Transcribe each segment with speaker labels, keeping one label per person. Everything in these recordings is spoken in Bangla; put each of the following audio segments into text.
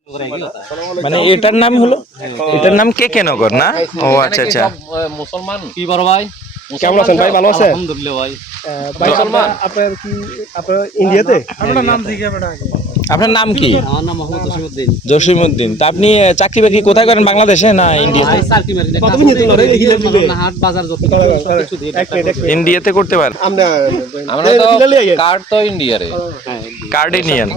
Speaker 1: মানে এটার নাম হলো, এটার নাম কে নগর না? ও আচ্ছা আচ্ছা।
Speaker 2: মুসলমান কি বড় ভাই,
Speaker 3: কেমন আছেন ভাই? ভালো আছেন?
Speaker 2: আলহামদুলিল্লাহ ভাই।
Speaker 3: ভাই আপনার কি আপনার ইন্ডিয়াতে?
Speaker 1: আপনার নাম কি?
Speaker 2: আমার নাম মোহাম্মদ জসিমউদ্দিন।
Speaker 1: জসিমউদ্দিন। তা আপনি চাকরি বাকরি কোথায় করেন, বাংলাদেশে না ইন্ডিয়াতে?
Speaker 2: হাট বাজার যত কিছু দিয়ে
Speaker 1: ইন্ডিয়াতে করতে পারেন?
Speaker 2: আমরা তো কার্ড তো ইন্ডিয়ারে,
Speaker 1: কার্ডিনিয়ান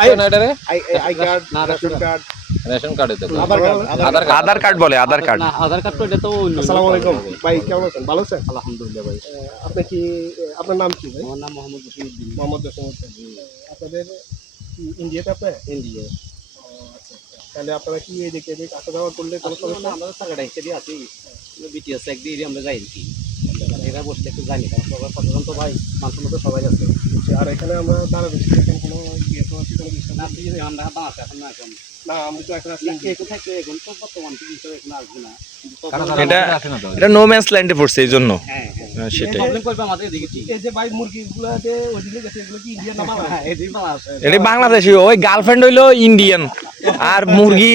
Speaker 2: রেশন কার্ডে তো
Speaker 1: আধার কার্ড বলে, আধার কার্ড।
Speaker 2: না, আধার কার্ড তো এটা তো অন্য।
Speaker 3: আসসালামু আলাইকুম ভাই, কেমন আছেন? ভালো আছেন?
Speaker 2: আলহামদুলিল্লাহ ভাই।
Speaker 3: আপনি কি, আপনার নাম কি ভাই?
Speaker 2: আমার নাম মোহাম্মদ জসিমউদ্দিন।
Speaker 3: মোহাম্মদ জসিমউদ্দিন। আপনাদের কি ইন্ডিয়াতে আপনি?
Speaker 2: ইন্ডিয়া।
Speaker 3: আচ্ছা আচ্ছা। তাহলে আপনারা কি এদিকে আসা যাওয়া করলে কোনো সমস্যা?
Speaker 2: আমরা সারাটা হিসেবে আছি, বিটিএস এক দিয়ে আমরা যাই কি এরা বসে একটু জানি, কারণ সবার সচেতন তো ভাই, মানুষের মধ্যে সবাই আছে।
Speaker 3: আর এখানে আমরা তারা বেশি এখানে কোনো ইয়ে তো আছে, কোনো বিষয়
Speaker 2: না,
Speaker 3: না?
Speaker 2: আমরা আছে এখন না, এখন
Speaker 3: না, আমি তো এখন আছি
Speaker 2: এখন থাকতে এখন তো বর্তমান বিষয় এখন আসবে না।
Speaker 1: এটা নো ম্যানস ল্যান্ডে পড়ছে, এই জন্য।
Speaker 2: হ্যাঁ
Speaker 1: সেটাই।
Speaker 2: প্রবলেম করবে আমাদের এদিকে।
Speaker 3: এই যে ভাই মুরগিগুলাতে ওইদিকে গেছে, এগুলো কি ইন্ডিয়ান না?
Speaker 2: হ্যাঁ, এদিকে মাল আসে।
Speaker 1: এটা বাংলাদেশি, ওই গার্লফ্রেন্ড হইলো ইন্ডিয়ান আর মুরগি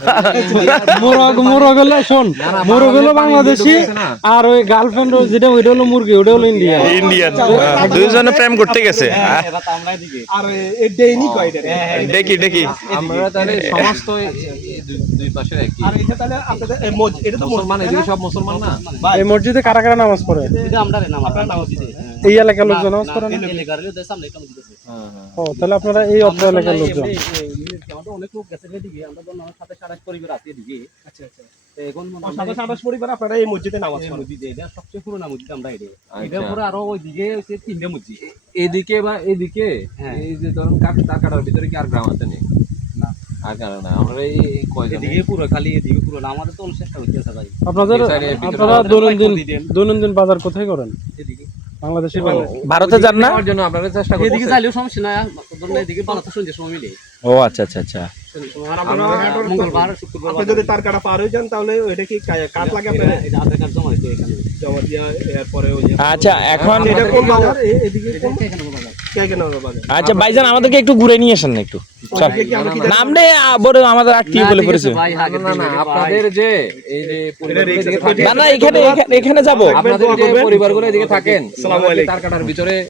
Speaker 4: মোরগ হলো, শোন, মোরগ হলো বাংলাদেশি আর ওই গার্লফ্রেন্ড যেটা ওইটা হলো মুরগি, ওটা হলো ইন্ডিয়া।
Speaker 1: ইন্ডিয়ান। দুইজনে প্রেম করতে গেছে।
Speaker 2: এবার তো আমরা এদিকে।
Speaker 3: আর এই ডেইনি কয়টা?
Speaker 1: দেখি দেখি।
Speaker 2: আমরা তাহলে সমাজ তো দুই পাশে একই।
Speaker 3: আর এটা তাহলে আপনাদের এটা তো
Speaker 2: মুসলমান, এদিকে সব মুসলমান না।
Speaker 4: এই মসজিদে কারা কারা নামাজ পড়ে?
Speaker 2: এটা আমরা নাম, আপনার নাম দিতে।
Speaker 4: এই এলাকার লোকজন নামাজ পড়ে না?
Speaker 2: এলাকার লোক সামনে কাম দিতেছে।
Speaker 4: ও, তাহলে আপনারা এই অত্র এলাকার লোকজন।
Speaker 2: আমাদের অনেক লোক গেছে এদিকে, আমরা তো আমার সাথে 28 পরিবার আছে এদিকে।
Speaker 3: আচ্ছা আচ্ছা।
Speaker 2: তো এখন
Speaker 3: সাদা সাদা পরিবার আপনারা এই মসজিদে নামাজ পড়েন?
Speaker 2: মসজিদে এটা সবচেয়ে পুরোনো মসজিদ আমরা এটা। এটার পরে আরো ওইদিকে হচ্ছে 3টে মসজিদ।
Speaker 5: এদিকে বা এদিকে
Speaker 2: হ্যাঁ।
Speaker 5: এই যে ধরুন কাটার ভিতরে কি আর গ্রাম আছে নেই?
Speaker 2: না।
Speaker 5: আর কারণ না, আমরা এই কয়জন
Speaker 2: এদিকে পুরো খালি এদিকে পুরো না, আমাদের তো চেষ্টা হইতেছে ভাই।
Speaker 4: আপনারা দৈনন্দিন বাজার কোথায় করেন?
Speaker 2: এদিকে
Speaker 4: বাংলাদেশের বাজার?
Speaker 1: ভারতে যান না?
Speaker 5: যাওয়ার জন্য আপনারা চেষ্টা করছেন?
Speaker 2: এদিকে যাইলেও সমস্যা নাই, ধরুন এদিকে বানাতে সন্ধ্যের সময় মিলে।
Speaker 1: ও আচ্ছা আচ্ছা আচ্ছা।
Speaker 3: আর আপনারা
Speaker 2: মঙ্গলবার শুক্রবার
Speaker 3: আপনি যদি তার কাটা পার হয়ে যান তাহলে ওইটা কি কাট লাগে আপনার?
Speaker 2: এটা আধার কার্ড জমা দিতে এখানে।
Speaker 3: জমা দিয়া এরপরে ওই যে
Speaker 1: আচ্ছা এখন
Speaker 3: এটা কোন বাজার? এদিকে কোন
Speaker 2: এখানে বাজার।
Speaker 3: কে বাজার?
Speaker 1: আচ্ছা ভাইজান, আমাদেরকে একটু ঘুরে নিয়ে আসেন না একটু। চল। নামলে বড় আমাদের আত্মীয় বলে পরিচয়।
Speaker 2: ভাই আগে
Speaker 5: না না, আপনাদের যে এই যে পরিবারগুলো এদিকে থাকে,
Speaker 1: না না, এখানে এখানে যাবো।
Speaker 5: আপনাদের যে পরিবারগুলো এদিকে থাকেন,
Speaker 3: আসসালামু আলাইকুম।
Speaker 5: তার কাটার ভিতরে